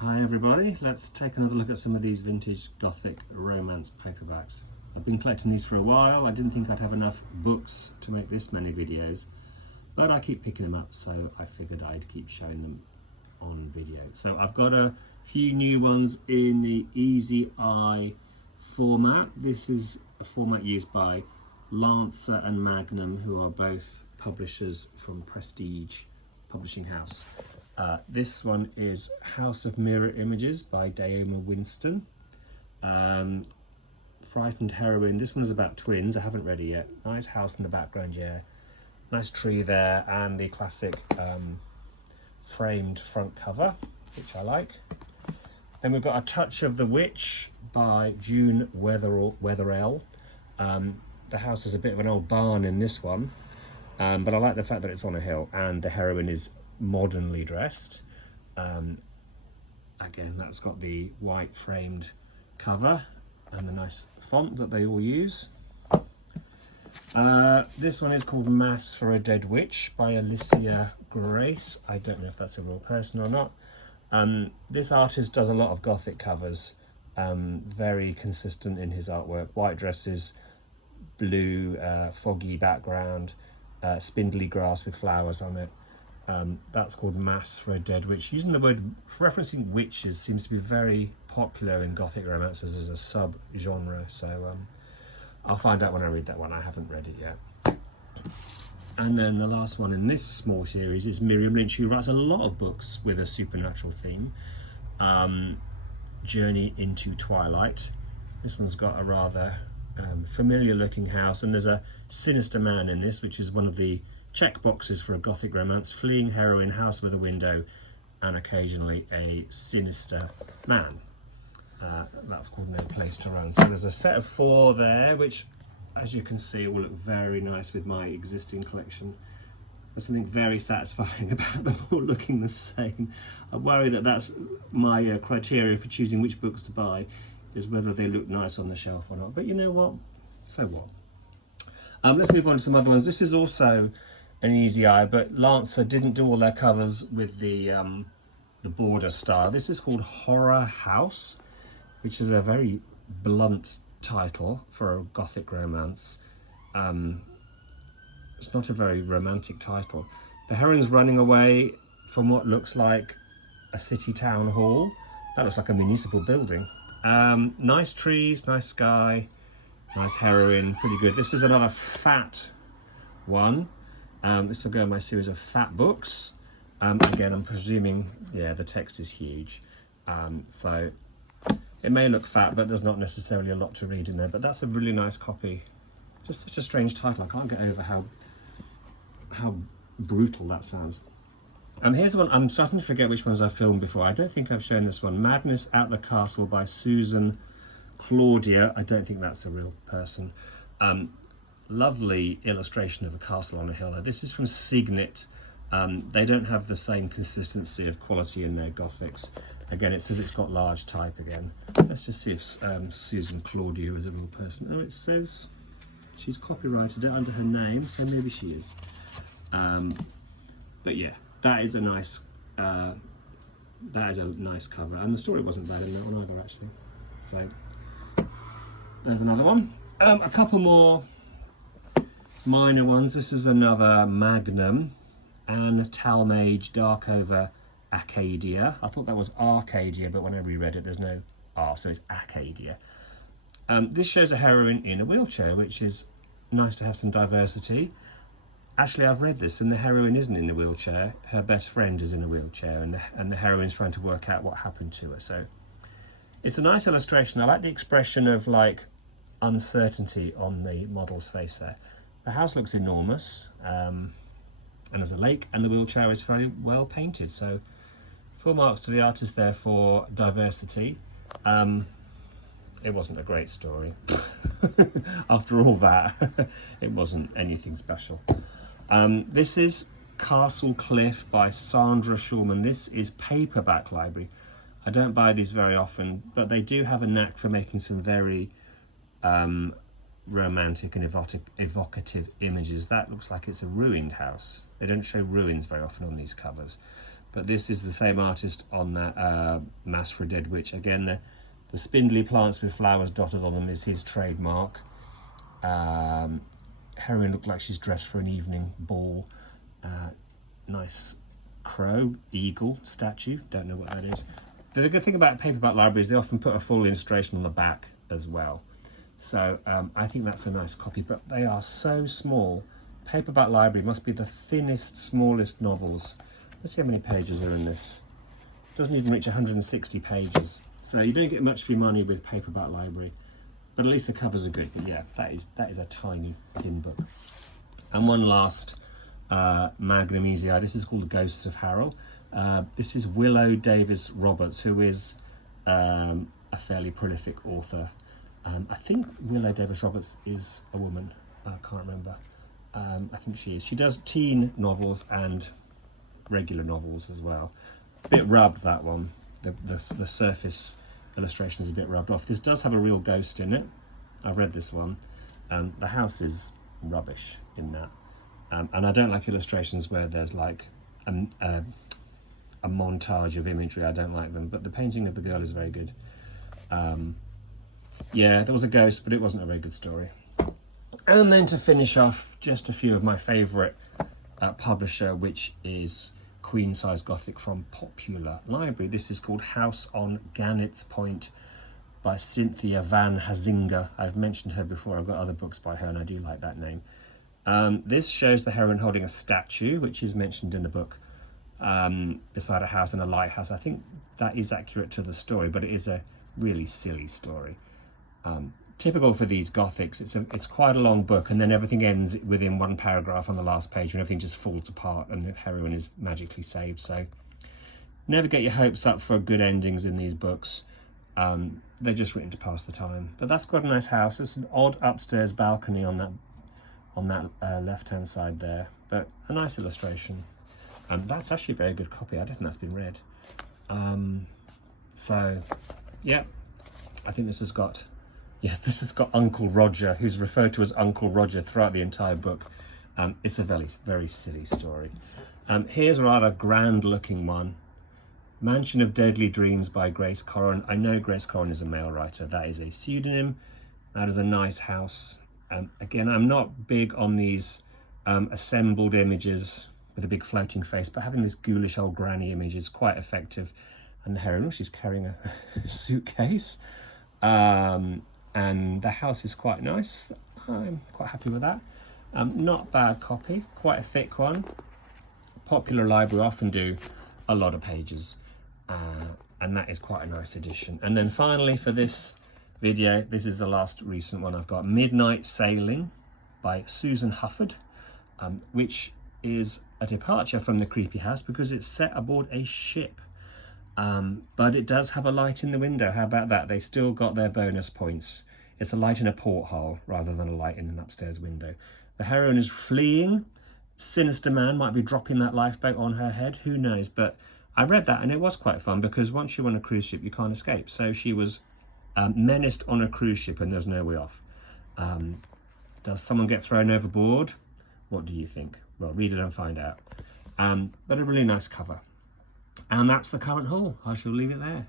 Hi everybody, let's take another look at some of these vintage Gothic romance paperbacks. I've been collecting these for a while. I didn't think I'd have enough books to make this many videos, but I keep picking them up, so I figured I'd keep showing them on video. So I've got a few new ones in the Easy Eye format. This is a format used by Lancer and Magnum, who are both publishers from Prestige Publishing House. This one is House of Mirror Images by Daoma Winston. Frightened Heroine. This one is about twins. I haven't read it yet. Nice house in the background, yeah. Nice tree there, and the classic framed front cover, which I like. Then we've got A Touch of the Witch by June Wetherell. The house is a bit of an old barn in this one, but I like the fact that it's on a hill and the heroine is modernly dressed. Again, that's got the white framed cover and the nice font that they all use. This one is called Mass for a Dead Witch by Alicia Grace. I don't know if that's a real person or not. This artist does a lot of Gothic covers, very consistent in his artwork. White dresses, blue foggy background, spindly grass with flowers on it. That's called Mass for a Dead Witch. Using the word, referencing witches seems to be very popular in Gothic romances as a sub-genre, so I'll find out when I read that one. I haven't read it yet. And then the last one in this small series is Miriam Lynch, who writes a lot of books with a supernatural theme. Journey into Twilight. This one's got a rather familiar looking house, and there's a sinister man in this, which is one of the check boxes for a Gothic romance: fleeing heroine, house with a window, and occasionally a sinister man. That's called No Place to Run. So there's a set of 4 there, which, as you can see, will look very nice with my existing collection. There's something very satisfying about them all looking the same. I worry that that's my criteria for choosing which books to buy, is whether they look nice on the shelf or not. But you know what? So what? Let's move on to some other ones. This is also an Easy Eye, but Lancer didn't do all their covers with the border style. This is called Horror House, which is a very blunt title for a Gothic romance. It's not a very romantic title. The heroine's running away from what looks like a city town hall. That looks like a municipal building. Nice trees, nice sky, nice heroine, pretty good. This is another fat one. This will go in my series of fat books. Again, I'm presuming, yeah, the text is huge. So it may look fat, but there's not necessarily a lot to read in there. But that's a really nice copy. Just such a strange title. I can't get over how brutal that sounds. Here's the one. I'm starting to forget which ones I've filmed before. I don't think I've shown this one. Madness at the Castle by Susan Claudia. I don't think that's a real person. Lovely illustration of a castle on a hill. This is from Signet. They don't have the same consistency of quality in their Gothics. Again, it says it's got large type again. Let's just see if Susan Claudia is a real person. Oh, it says she's copyrighted it under her name, so maybe she is. But yeah, that is a nice cover, and the story wasn't bad in that one either, actually. So there's another one. A couple more minor ones. This is another Magnum, and Talmage Darkover Arcadia. I thought that was Arcadia, but when I reread it, there's no R, so it's Arcadia. This shows a heroine in a wheelchair, which is nice to have some diversity. Actually, I've read this, and the heroine isn't in the wheelchair. Her best friend is in a wheelchair, and the heroine's trying to work out what happened to her. So it's a nice illustration. I like the expression of like uncertainty on the model's face there. The house looks enormous, and there's a lake, and the wheelchair is very well painted. So full marks to the artist there for diversity. It wasn't a great story. After all that, it wasn't anything special. This is Castle Cliff by Sandra Schulman. This is Paperback Library. I don't buy these very often, but they do have a knack for making some very romantic and evocative images. That looks like it's a ruined house. They don't show ruins very often on these covers, but this is the same artist on that Mass for a Dead Witch. Again, the spindly plants with flowers dotted on them is his trademark. Heroine looked like she's dressed for an evening ball. Nice crow, eagle statue, don't know what that is. The good thing about Paperback Library is they often put a full illustration on the back as well. So I think that's a nice copy, but they are so small. Paperback Library must be the thinnest, smallest novels. Let's see how many pages are in this. It doesn't even reach 160 pages. So you don't get much for your money with Paperback Library, but at least the covers are good. But yeah, that is a tiny, thin book. And one last Magnum Easy Eye. This is called Ghosts of Harrow. This is Willow Davis Roberts, who is a fairly prolific author. I think Willow Davis Roberts is a woman. I can't remember. I think she is. She does teen novels and regular novels as well. A bit rubbed, that one. The surface illustration is a bit rubbed off. This does have a real ghost in it. I've read this one. The house is rubbish in that. And I don't like illustrations where there's like a montage of imagery. I don't like them, but the painting of the girl is very good. Yeah, there was a ghost, but it wasn't a very good story. And then to finish off, just a few of my favourite publisher, which is Queen Size Gothic from Popular Library. This is called House on Gannett's Point by Cynthia Van Hazinga. I've mentioned her before. I've got other books by her and I do like that name. This shows the heroine holding a statue, which is mentioned in the book, beside a house and a lighthouse. I think that is accurate to the story, but it is a really silly story. Typical for these Gothics, it's quite a long book and then everything ends within one paragraph on the last page and everything just falls apart and the heroine is magically saved. So never get your hopes up for good endings in these books. They're just written to pass the time. But that's got a nice house. There's an odd upstairs balcony on that left-hand side there, but a nice illustration. That's actually a very good copy. I don't think that's been read. So yeah, I think this has got Uncle Roger, who's referred to as Uncle Roger throughout the entire book. It's a very, very silly story. Here's a rather grand looking one. Mansion of Deadly Dreams by Grace Corran. I know Grace Corran is a male writer. That is a pseudonym. That is a nice house. Again, I'm not big on these assembled images with a big floating face, but having this ghoulish old granny image is quite effective. And the heroine, she's carrying a suitcase. And the house is quite nice. I'm quite happy with that. Not bad copy, quite a thick one. Popular Library often do a lot of pages, and that is quite a nice edition. And then finally for this video, this is the last recent one I've got, Midnight Sailing by Susan Hufford, which is a departure from the creepy house because it's set aboard a ship. But it does have a light in the window. How about that? They still got their bonus points. It's a light in a porthole rather than a light in an upstairs window. The heroine is fleeing. Sinister man might be dropping that lifeboat on her head. Who knows? But I read that and it was quite fun because once you're on a cruise ship, you can't escape. So she was menaced on a cruise ship and there's no way off. Does someone get thrown overboard? What do you think? Well, read it and find out. But a really nice cover. And that's the current haul. I shall leave it there.